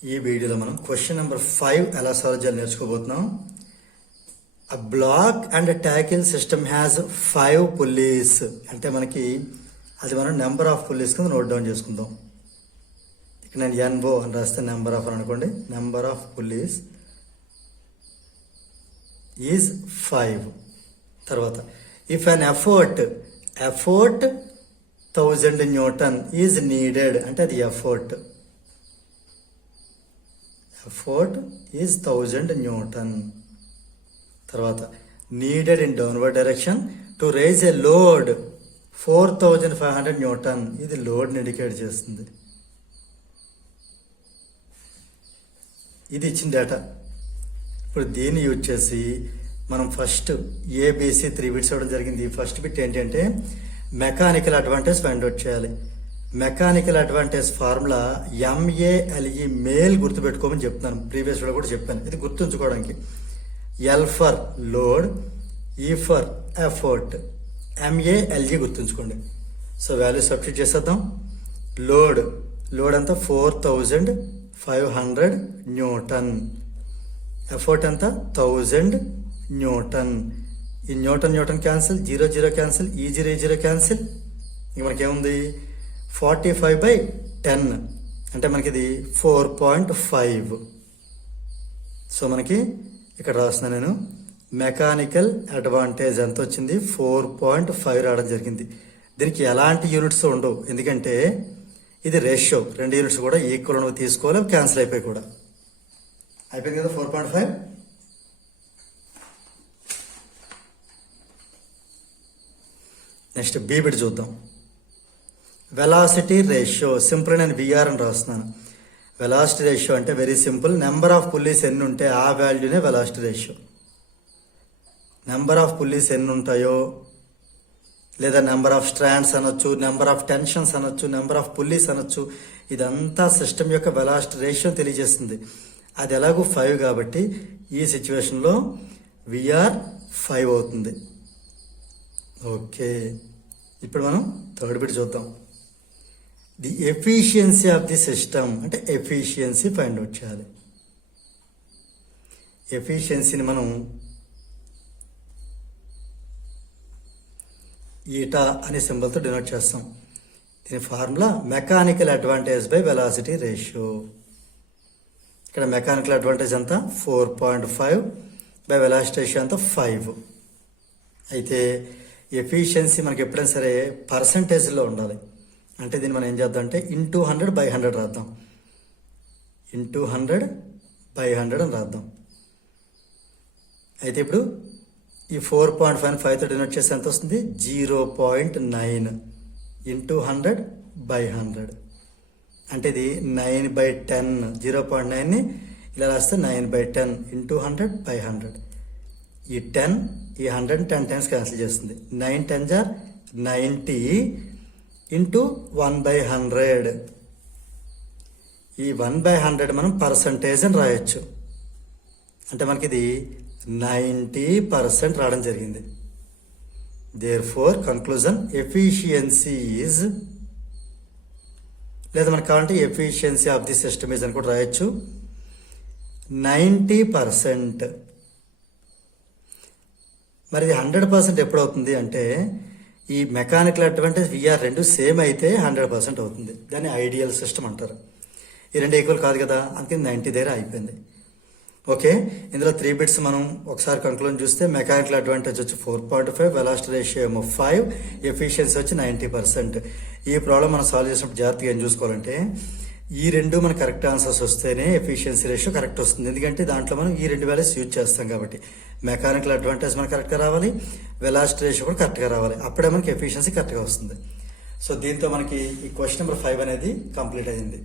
ఈ వీడియోలో మనం క్వశ్చన్ నెంబర్ 5 ఎలా సాల్వ్ చేయాలి నేర్చుకోబోతున్నాం. A block and a tackle system has 5 pulleys. అంటే మనకి అది మనం నెంబర్ ఆఫ్ పుల్లీస్ కింద నోట్ డౌన్ చేసుకుందాం. ఇక్కడ నేను NO అని రాస్తే నెంబర్ ఆఫ్ అని అనుకోండి. Number of pulleys is 5. తర్వాత if an effort 1000 Newton is needed అంటే అది ఎఫర్ట్ ఈజ్ 1000 న్యూటన్. తర్వాత needed in downward direction to rise a load 4500 Newton. ఇది లోడ్ని ఇండికేట్ చేస్తుంది. ఇది ఇచ్చిన డేటా. ఇప్పుడు దీన్ని యూజ్ చేసి మనం ఫస్ట్ ABC 3 బిట్స్ ఇవ్వడం జరిగింది. ఫస్ట్ బిట్ ఏంటంటే మెకానికల్ అడ్వాంటేజ్ ఫైండ్ అవుట్ చేయాలి. Mechanical advantage formula MALE male గుర్తుపెట్టుకోమని చెప్తున్నాను. ప్రీవియస్ లో కూడా చెప్పాను. ఇది గుర్తుంచుకోవడానికి L for load, E for effort, MALE గుర్తుంచుకోండి. సో వాల్యూ సబ్స్టిట్యూట్ చేసేద్దాం. లోడ్ అంతా 4500 న్యూటన్. ఎఫర్ట్ అంతా 1000 న్యూటన్. ఈ న్యూటన్ క్యాన్సిల్, 0 క్యాన్సిల్, ఈ 0 క్యాన్సిల్. ఇంక మనకేముంది 45/10 అంటే మనకి ఇది 4.5. సో మనకి ఇక్కడ రాస్తున్నా నేను మెకానికల్ అడ్వాంటేజ్ ఎంత వచ్చింది 4.5 రావడం జరిగింది. దీనికి ఎలాంటి యూనిట్స్ ఉండవు, ఎందుకంటే ఇది రేషియో. 2 యూనిట్స్ కూడా ఈక్వల్ తీసుకోవాలి, క్యాన్సిల్ అయిపోయి కూడా అయిపోయింది కదా 4.5. నెక్స్ట్ బి బిట్ చూద్దాం. వెలాసిటీ రేషియో సింపుల్ నేను VR అని రాస్తున్నాను. వెలాసిటీ రేషియో అంటే very simple. Number of pulleys ఎన్ని ఉంటే ఆ వాల్యూనే velocity ratio. Number of pulleys ఎన్ని ఉంటాయో, లేదా నెంబర్ ఆఫ్ స్ట్రాండ్స్ అనొచ్చు, నెంబర్ ఆఫ్ టెన్షన్స్ అనొచ్చు, నెంబర్ ఆఫ్ పుల్లీస్ అనొచ్చు, ఇదంతా సిస్టమ్ యొక్క వెలాసిటీ రేషియో తెలియజేస్తుంది. అది ఎలాగో 5 కాబట్టి ఈ సిచ్యువేషన్లో VR 5 అవుతుంది. ఓకే, ఇప్పుడు మనం థర్డ్ బిట్ చూద్దాం. The efficiency of the system అంటే ఎఫిషియన్సీ ఫైండ్ అవుట్ చేయాలి. ఎఫిషియన్సీని మనం ఈటా అనే సింబల్తో డినోట్ చేస్తాం. దీని formula mechanical advantage by velocity ratio. ఇక్కడ మెకానికల్ అడ్వాంటేజ్ అంతా 4.5 బై వెలాసిటీ రేషియో అంతా 5. అయితే ఎఫిషియన్సీ మనకి ఎప్పుడైనా సరే పర్సంటేజ్లో ఉండాలి. అంటే దీన్ని మనం ఏం చేద్దాం అంటే 100/100 రాద్దాం. 100/100 అని రాద్దాం. అయితే ఇప్పుడు ఈ 4.5 5తో డినోట్ చేస్తే ఎంత వస్తుంది 0.9 × 100/100 అంటే ఇది 9/10. 0.9ని ఇలా రాస్తే 9/10 × 100/100. ఈ 10 ఈ 100 10 టైమ్స్ క్యాన్సిల్ చేస్తుంది. 9 10 = 90 × 1/100. ఈ 1/100 మనం పర్సంటేజ్ అని రాయొచ్చు. అంటే మనకి ఇది 90% రావడం జరిగింది. దేర్ఫోర్ కన్క్లూజన్ ఎఫిషియన్సీ ఈజ్, లేదా మనకు కావాలంటే efficiency of the system is అని కూడా రాయొచ్చు 90%. మరి ఇది 100% ఎప్పుడవుతుంది అంటే ఈ మెకానికల్ అడ్వాంటేజ్ VR 2 సేమ్ అయితే 100% అవుతుంది. దాన్ని ఐడియల్ సిస్టమ్ అంటారు. ఈ 2 ఈక్వల్ కాదు కదా, అందుకని 90 దగ్గర అయిపోయింది. ఓకే, ఇందులో 3 బిట్స్ మనం ఒకసారి కంక్లూజన్ చూస్తే మెకానికల్ అడ్వాంటేజ్ వచ్చి 4.5, వెలాసిటీ రేషియో ఏమో 5, ఎఫిషియన్సీ వచ్చి 90%. ఈ ప్రాబ్లం మనం సాల్వ్ చేసినప్పుడు జాగ్రత్తగా ఏం చూసుకోవాలంటే ఈ 2 మన కరెక్ట్ ఆన్సర్స్ వస్తేనే ఎఫిషియన్సీ రేషియో కరెక్ట్ వస్తుంది. ఎందుకంటే దాంట్లో మనం ఈ 2 వాల్యూస్ యూజ్ చేస్తాం కాబట్టి మెకానికల్ అడ్వాంటేజ్ మనకు కరెక్ట్గా రావాలి, వెలాసిటీ రేషియో కూడా కరెక్ట్గా రావాలి. అప్పుడే మనకి ఎఫిషియన్సీ కరెక్ట్గా వస్తుంది. సో దీంతో మనకి ఈ క్వశ్చన్ నెంబర్ 5 అనేది కంప్లీట్ అయింది.